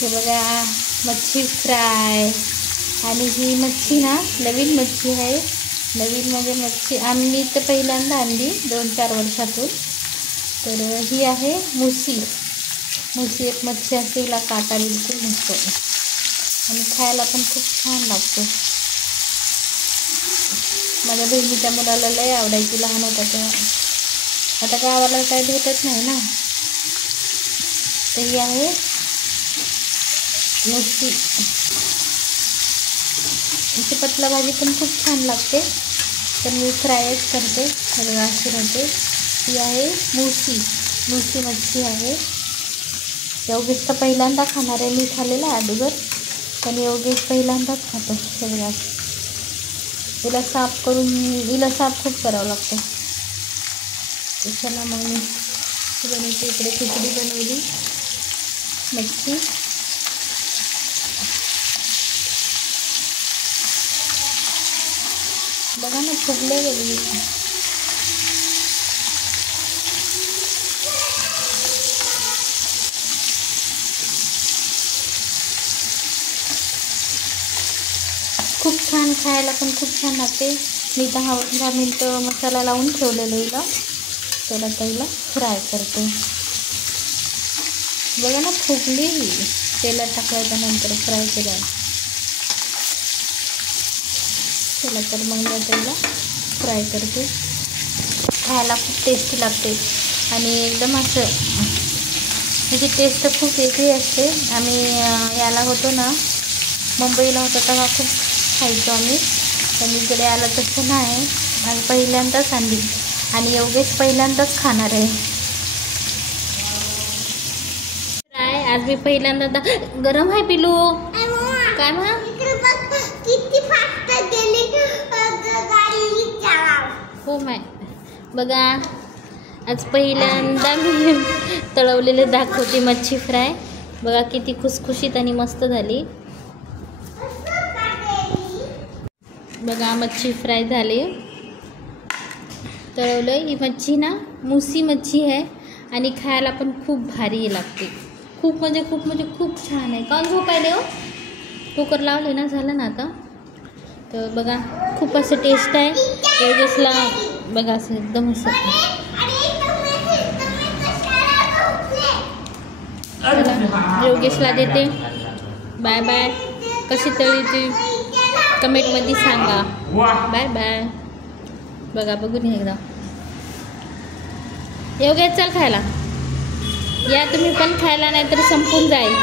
हे बघा मच्छी फ्राय. आणि ही मच्छी ना नवीन मच्छी आहे. नवीन म्हणजे मच्छी आम्ही तर पहिल्यांदा आणली 2-4 वर्षातून. तर ही आहे मुसी. मुसी एक मच्छी असते, हिला काटा बिलकुल नसतो आणि खायला पण खूप छान लागतो. माझ्या बहिणीच्या मुलाला लय आवडायची लहान होता तेव्हा. आता गावाला काय भेटत नाही ना. तर ही आहे मुसी. हिची पतला भाजी पण खूप छान लागते, तर मी फ्रायच करते. सगळं अशी राहते. ही आहे मुसी. मुसी मच्छी आहे. योगेश तर पहिल्यांदा खाणार आहे. मी खाल्लेलं आहे अगोदर, पण योगेश पहिल्यांदाच खातो सगळं. हिला साफ करून हिला साफ खूप करावं लागतं. चला मग मी बनवते. इकडे खिचडी बनवली मच्छी. बघा ना फुगले गेली. खूप छान, खायला पण खूप छान लागते. मी 10 मिनटं मसाला लावून ठेवलेलं हिला. तर आता हिला फ्राय करते. बघा ना फुगली. तेलात टाकल्याच्यानंतर फ्राय केलं. चला तर मग मी आता हिला फ्राय करते. खायला खूप टेस्टी लागते आणि एकदम असं त्याची टेस्ट खूप वेगळी असते. आम्ही याला होतो ना, मुंबईला होतो तेव्हा खूप खायचो आम्ही. पण इकडे आलं तसं नाही. आणि पहिल्यांदाच आणली आणि योगेश पहिल्यांदाच खाणार आहे फ्राय. आज मी पहिल्यांदा गरम आहे पिलू. काय म्हणा किती फास्ट गेली हो माय. बघा आज पहिल्यांदा मी तळवलेले दाखवते मच्छी फ्राय. बघा किती खुसखुशीत आणि मस्त झाली. बघा मच्छी फ्राय झाली. तळवलं. ही मच्छी ना मुसी मच्छी आहे आणि खायला पण खूप भारी लागते. खूप म्हणजे खूप छान आहे. का झोपायले हो? कुकर लावले ना, झालं ना आता. तर बघा खूप असं टेस्ट आहे. योगेशला बघा असं एकदम असं. योगेशला देते. Bye bye. कशी तळी ती कमेंटमध्ये सांगा. Bye bye. बघा बघून एकदा. योगेश चल खायला या. तुम्ही पण खायला, नाही तर संपून जाईल.